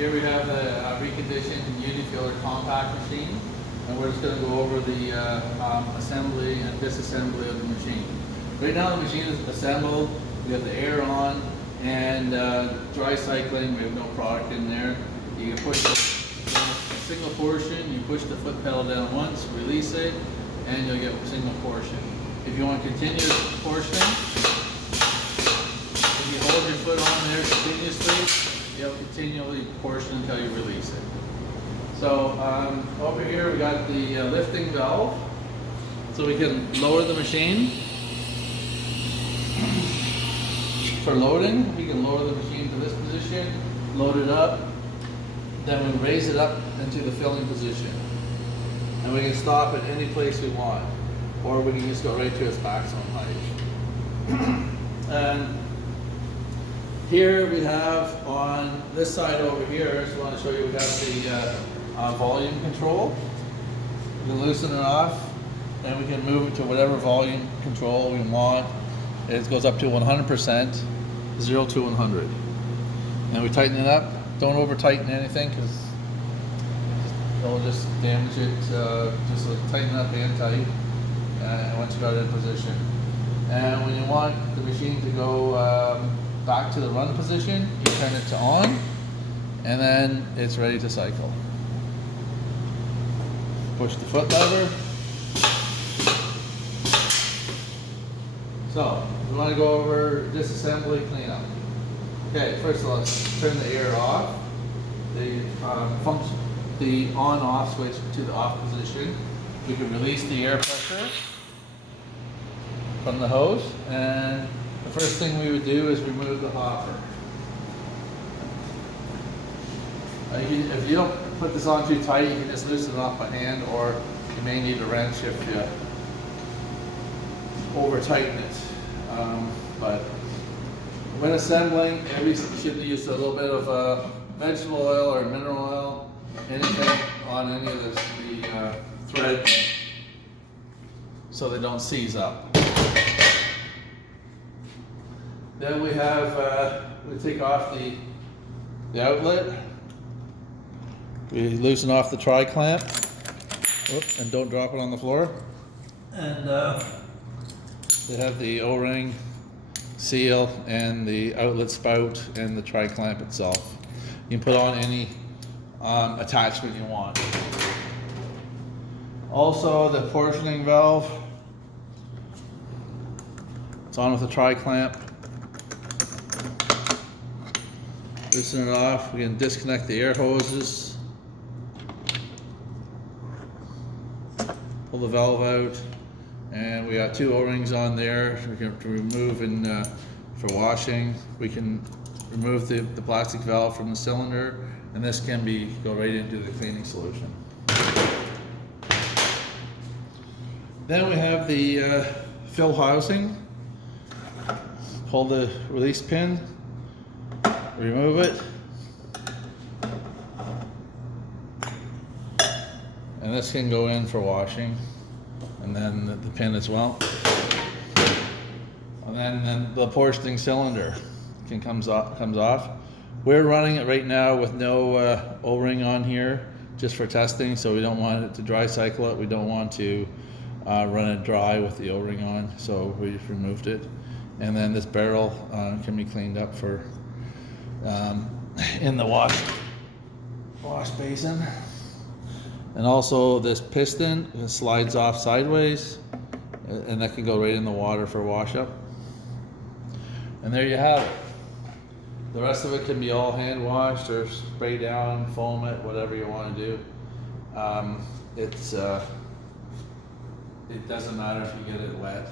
Here we have a reconditioned Unifiller compact machine, and we're just going to go over the assembly and disassembly of the machine. Right now the machine is assembled, we have the air on, and dry cycling, we have no product in there. You can push a single portion, you push the foot pedal down once, release it, and you'll get a single portion. If you want continuous portioning, if you hold your foot on there continuously, you'll continually portion until you release it. So over here we got the lifting valve, so we can lower the machine. For loading, we can lower the machine to this position, load it up, then we raise it up into the filling position. And we can stop at any place we want, or we can just go right to its maximum height. And here we have on this side over here, I just want to show you, we have the volume control. We can loosen it off, and we can move it to whatever volume control we want. It goes up to 100%, 0 to 100. And we tighten it up. Don't over tighten anything because it'll just damage it. Just tighten up and tight once you got it in position. And when you want the machine to go back to the run position, you turn it to on, and then it's ready to cycle. Push the foot lever. So, we want to go over disassembly cleanup. Okay, first of all, let's turn the air off. The on-off switch to the off position. We can release the air pressure from the hose, and the first thing we would do is remove the hopper. If you don't put this on too tight, you can just loosen it off by hand, or you may need a wrench if you over tighten it. But when assembling, you should use a little bit of vegetable oil or mineral oil, anything on any of the threads, so they don't seize up. Then we have, we take off the outlet. We loosen off the tri-clamp. And don't drop it on the floor. And they have the O-ring seal and the outlet spout and the tri-clamp itself. You can put on any attachment you want. Also, the portioning valve. It's on with the tri-clamp. Loosen it off. We can disconnect the air hoses. Pull the valve out. And we got two O-rings on there. We can remove and for washing. We can remove the plastic valve from the cylinder, and this can go right into the cleaning solution. Then we have the fill housing. Pull the release pin, remove it, and this can go in for washing. And then the pin as well. And then the portioning cylinder comes off. We're running it right now with no O-ring on here, just for testing, so we don't want it to dry cycle it. We don't want to run it dry with the O-ring on, so we just removed it. And then this barrel can be cleaned up for in the wash basin. And also this piston slides off sideways, and that can go right in the water for wash up. And there you have it. The rest of it can be all hand washed or spray down, foam it, whatever you want to do. It doesn't matter if you get it wet.